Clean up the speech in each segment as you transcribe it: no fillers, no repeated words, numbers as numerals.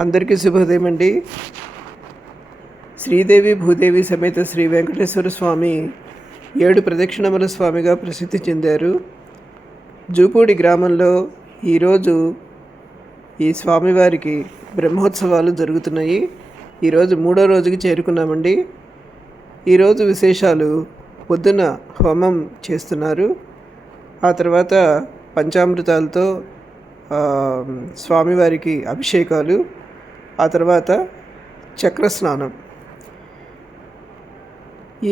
అందరికీ శుభోదయం అండి. శ్రీదేవి భూదేవి సమేత శ్రీ వెంకటేశ్వర స్వామి 7 ప్రదక్షిణముల స్వామిగా ప్రసిద్ధి చెందారు. జూపూడి గ్రామంలో ఈరోజు ఈ స్వామివారికి బ్రహ్మోత్సవాలు జరుగుతున్నాయి. ఈరోజు 3వ రోజుకి చేరుకున్నామండి. ఈరోజు విశేషాలు: పొద్దున హోమం చేస్తున్నారు, ఆ తర్వాత పంచామృతాలతో స్వామివారికి అభిషేకాలు, ఆ తర్వాత చక్రస్నానం.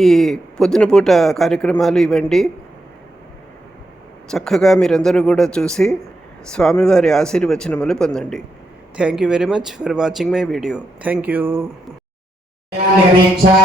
ఈ పొద్దున పూట కార్యక్రమాలు ఇవ్వండి. చక్కగా మీరందరూ కూడా చూసి స్వామివారి ఆశీర్వచనములు పొందండి. Thank you very much for watching my video. Thank you. वृक्षो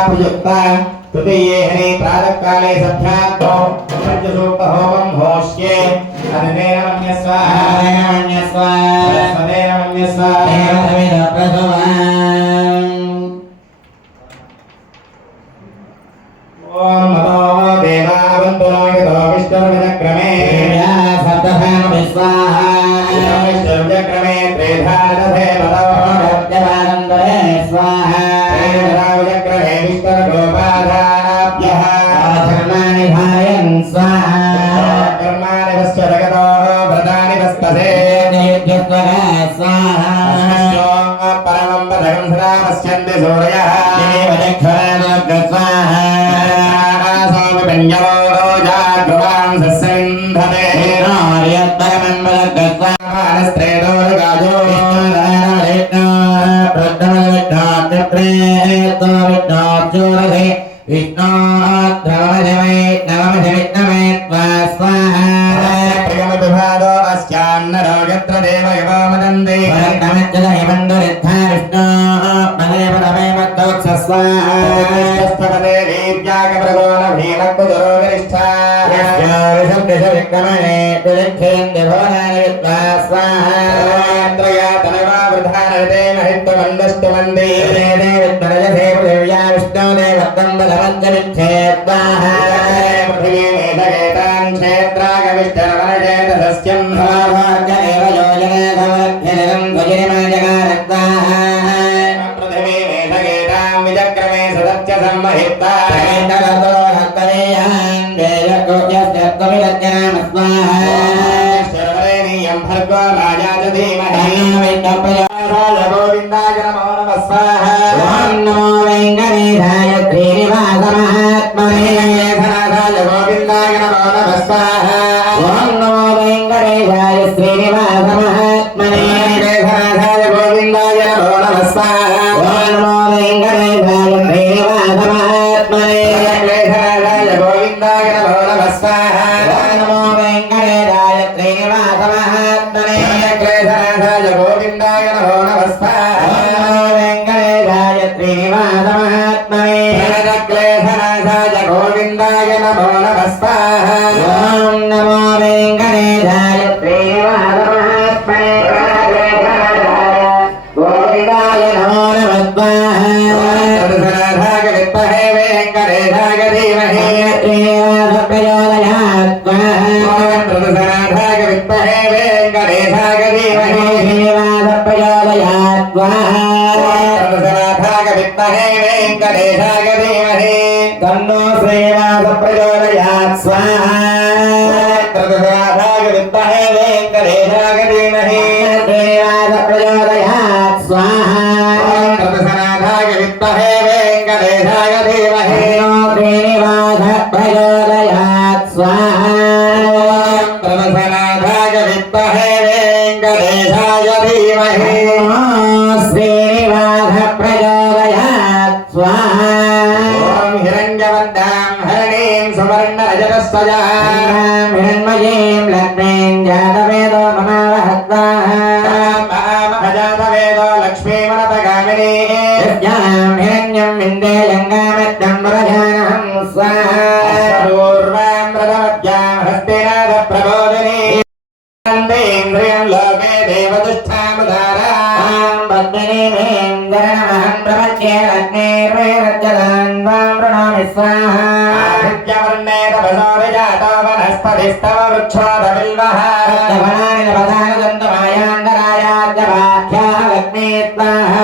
लक्ष्मी स्वाहा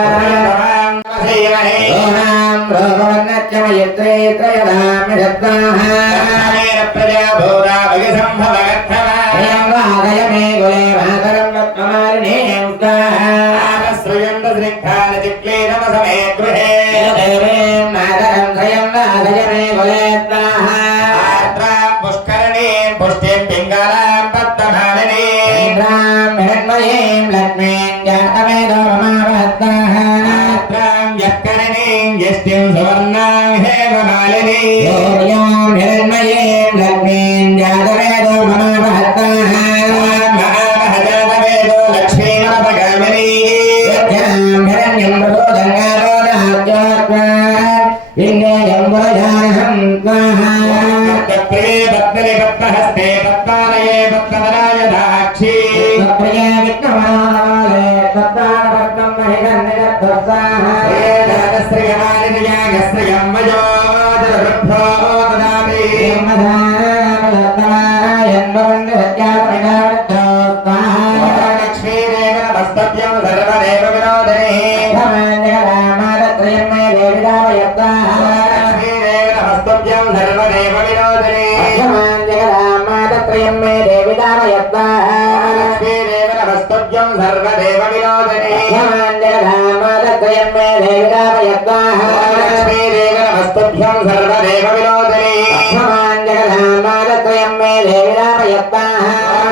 ओम रोमन्नच्चमयत्रे त्रयदामि स्वाहा प्रजा भोगा भगसंभवगत्थवागय मे गुले भागरं लक्ष्मारिणे स्वाहा श्रूयन्त श्रीखान चिक्ले नमसमे गृहे देवीं नागरं त्रयं नागय मे गुले स्वाहा आर्द्रां पुष्करणीं पुष्टिं पिङ्गलां पद्ममालिनीं इन्द्रां हिरण्मयीं लक्ष्मीं जातवेदो ममावत्ताः आर्द्रां यत्करणीं यष्टिं सुवर्णां हेममालिनीं गौर्यां हिरण्मयीं लक्ष्मीं जातवेदो ममावत्ताः महामहजातवेदो लक्ष्मीमपगामिनीं यज्ञां हिरण्यं प्रबोधङ्गारोदाज्योत्वा इन्द्रेयं वरजानहं स्वाहा तत्प्रिये पद्मनि पद्महस्ते पद्मालये पद्मवराय दाक्षी तत्प्रिये विष्णुवराले तत्तानपद्मं महिगन्निरत्वस्वाः श्रीयमानिर्यागश्रियं वयोजरवृद्धो ददामि ब्रह्मधामयन्मवन्दसत्यात्मनावृद्धो स्वाहा लक्ष्मीदेव नमस्तभ्यं सर्वदेव विनोदिनी धर्माञ्जगरामादत्रयं मे देविदावयत्वाः लक्ष्मीदेव नमस्तभ्यं सर्वदेव विनोदिनी धर्माञ्जगरामादत्रयं मे देविदावयत्वाः लक्ष्मीदेव नमस्तभ्यं सर्वदेव विनोदिनी धर्माञ्जगरामादत्रयं मे देविदावयत्वाः लक्ष्मीदेव नमस्तभ्यं सर्वदेव विनोदिनी धर्माञ्जगरामादत्रयं मे देविदावयत्वाः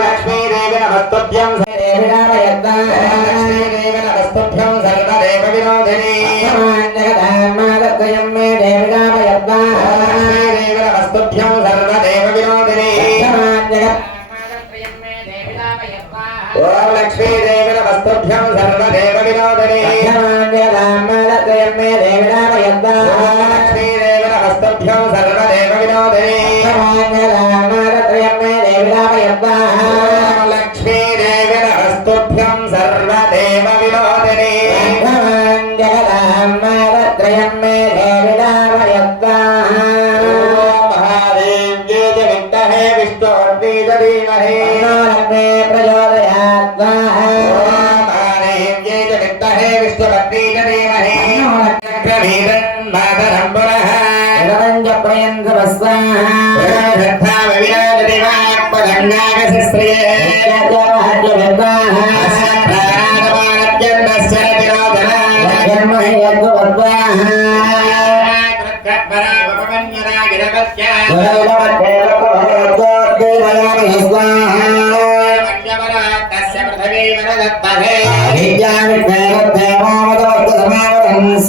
लक्ष्मीदेव नमस्तभ्यं देविदावयत्वाः लक्ष्मीदेव नमस्तभ्यं सर्वदेव विनोदिनी धर्माञ्जगरामादत्रयं मे देविदावयत्वाः लक्ष्मीदेव नमस्तभ्यं सर्वदेव विनोदिनी धर्माञ्जगरामादत्रयं मे देविदावयत्वाः ॐ लक्ष्मीदेव नमस्तभ्यं सर्वदेव विनोदिनी धर्माञ्जगरामादत्रयं मे देविदावयत्वाः लक्ष्मीदेव नमस्तभ्यं सर्वदेव विनोदिनी धर्माञ्जगरामादत्रयं मे देविदावयत्वाः लक्ष्मीदेव नमस्तभ्यं सर्वदेव विनोदिनी धर्माञ्जगरामादत्रयं मे देविदावयत्वाः महादेव्यै च विद्महे विष्णोर्यै च धीमहि लक्ष्मी प्रचोदयात् स्वाहा महादेव्यै च विद्महे विष्णुपत्न्यै च धीमहि लक्ष्मीरन् मातरं पुनः च प्रयन् स्वाहा श्रद्धा विराजति वाक्पदङ्गागसस्त्रिये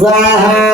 स्वाहा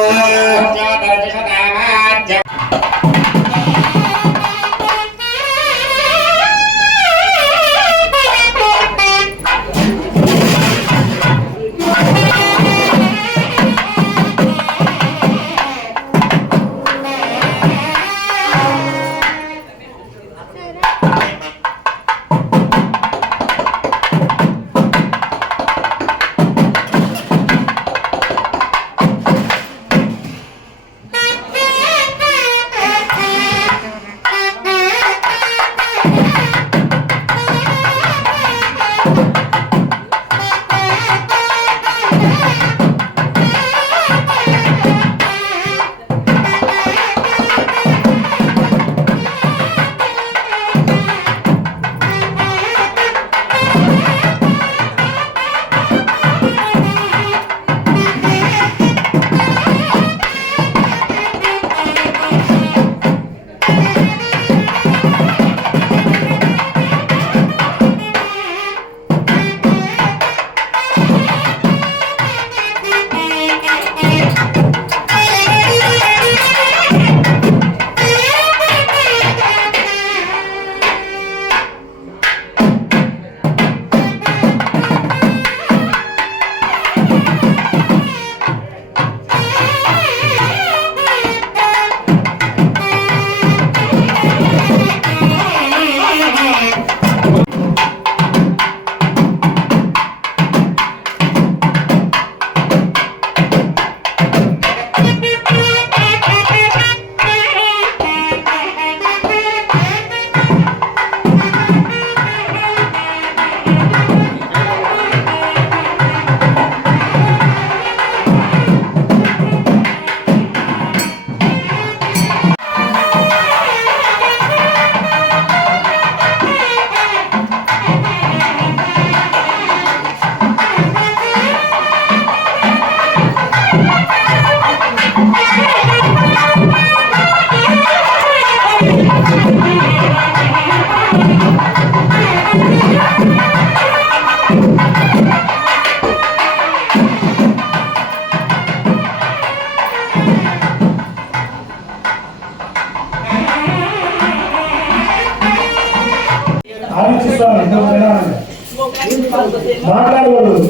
మాట్లాడకూడదు.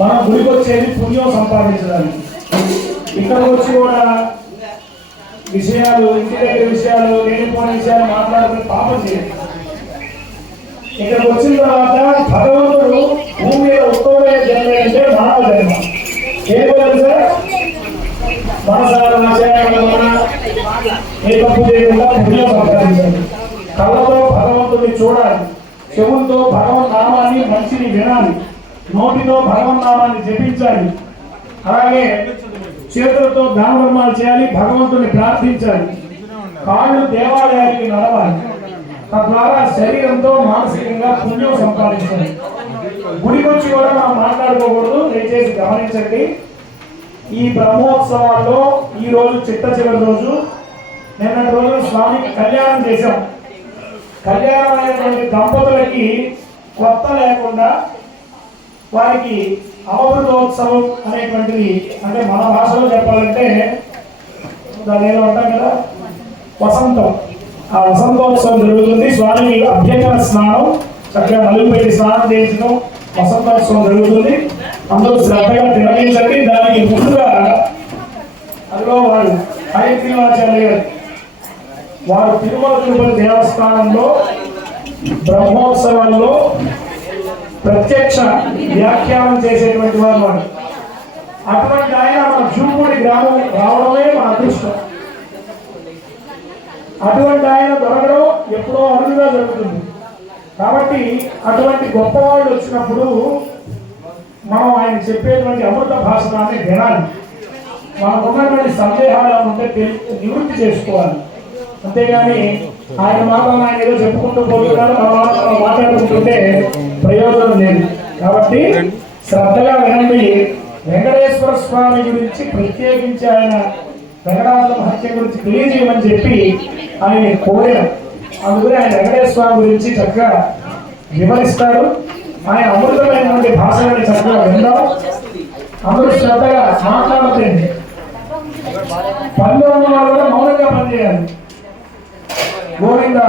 మనం గుడికి వచ్చేది పుణ్యం సంపాదించడానికి. ఇక్కడికి వచ్చి కూడా విషయాలు, ఇంటి దగ్గర విషయాలు, లేనిపోయిన విషయాలు మాట్లాడుకుని పాపం చేయాలి. ఇక్కడికి వచ్చిన తర్వాత భగవంతుడు భూమి మీద ఉత్తమమైన జన్మ అంటే మానవ జన్మ. ఏం తెలుసా? ఏ తప్పు చేయకుండా పుణ్యం సంపాదించాలి. కళ్ళతో భగవంతుడిని చూడాలి, చెవులతో భగవన్ నామాన్ని మంచిని వినాలి, నోటితో భగవన్ నామాన్ని జపించాలి, అలాగే చేతులతో దాన ధర్మాలు చేయాలి, భగవంతుని ప్రార్థించాలి, కాళ్ళు దేవాలయానికి నడవాలి. తద్వారా శరీరంతో మానసికంగా పుణ్యం సంపాదించాలి. గుడికి వచ్చి కూడా మనం మాట్లాడుకోకూడదు. దయచేసి గమనించండి. ఈ బ్రహ్మోత్సవాల్లో ఈ రోజు చిట్ట చివరి రోజు. నిన్నటి రోజు స్వామికి కళ్యాణం చేశాం. కళ్యాణం అయినటువంటి దంపతులకి కొత్త లేకుండా వారికి అవబృతోత్సవం అనేటువంటిది, అంటే మన భాషలో చెప్పాలంటే దాని ఏదో అంటాం కదా, వసంతం. ఆ వసంతోత్సవం జరుగుతుంది. స్వామికి అభ్యంగన స్నానం, చక్కగా నలుగుపెట్టి స్నానం చేయించడం, వసంతోత్సవం జరుగుతుంది. అందరూ శ్రద్ధగా నిర్వహించండి. దానికి ముందుగా అదిగో వారు శ్రీనివాచార్య గారు, వారు తిరుమల తిరుపతి దేవస్థానంలో బ్రహ్మోత్సవాల్లో ప్రత్యక్ష వ్యాఖ్యానం చేసేటువంటి వారు. అటువంటి ఆయన మన జూపూడి గ్రామం రావడమే మన అదృష్టం. అటువంటి ఆయన దొరకడం ఎప్పుడో అరుదుగా జరుగుతుంది. కాబట్టి అటువంటి గొప్పవాళ్ళు వచ్చినప్పుడు మనం ఆయన చెప్పేటువంటి అమృత భాషణాన్ని వినాలి. మనకు ఉన్నటువంటి సందేహాలు ఉంటే నివృత్తి చేసుకోవాలి. అంతేగాని ఆయన మాత్రం ఆయన ఏదో చెప్పుకుంటూ పోతున్నారు, మనం మాట్లాడుకుంటుంటే ప్రయోజనం లేదు. కాబట్టి శ్రద్ధగా వినండి. వెంకటేశ్వర స్వామి గురించి ప్రత్యేకించి ఆయన వెంకటాచల మహత్యం గురించి తెలియజేయమని చెప్పి ఆయన కోరారు. అందుకని ఆయన వెంకటేశ్వర స్వామి గురించి చక్కగా వివరిస్తారు. ఆయన అమృతమైనటువంటి భాషలని చక్కగా విందాం. అందరూ శ్రద్ధగా మాట్లాడుతుంది. పనిలో ఉన్న వాళ్ళు కూడా మౌనంగా పనిచేయాలి. గోవింద